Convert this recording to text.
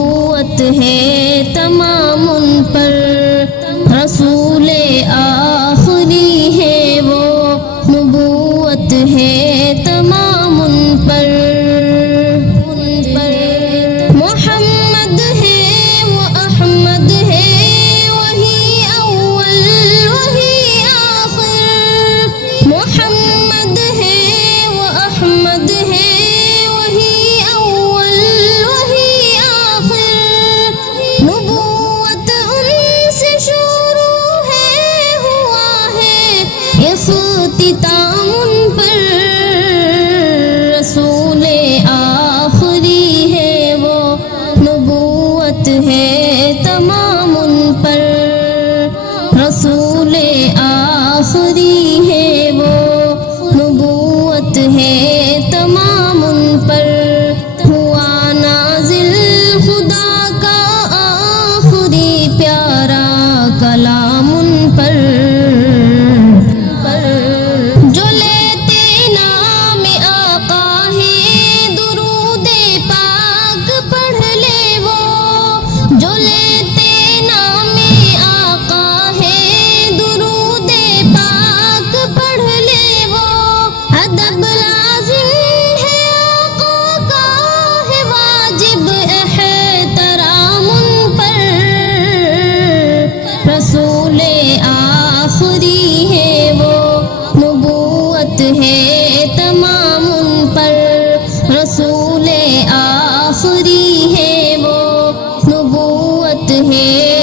نبوت ہے تمام ان پر، رسول آخری ہے وہ، نبوت ہے تمام ان پر۔ محمد ہے وہ احمد ہے وہی اول وہی آخر، محمد ہے وہ احمد ہے وہی اول وہی آخر، نبوت ان سے شروع ہے ہوا ہے اختتام ان پر، رسول آخری ہے وہ، نبوت ہے تمام ان پر، رسول آخری ہے وہ، نبوت ہے تمام ان پر۔ ہوا نازل خدا کا آخری پیارا کلام ان پر، جو لیتے نام آقا ہے درود پاک پڑھ لے وہ، جو لیتے نام آقا ہے درود پاک پڑھ لے وہ، ادب لازم ہے آقا کا ہے واجب احترام ان پر، رسول آخری ہے وہ، نبوت ہے تمام ان پر، رسول آخری ہے وہ، نبوت ہے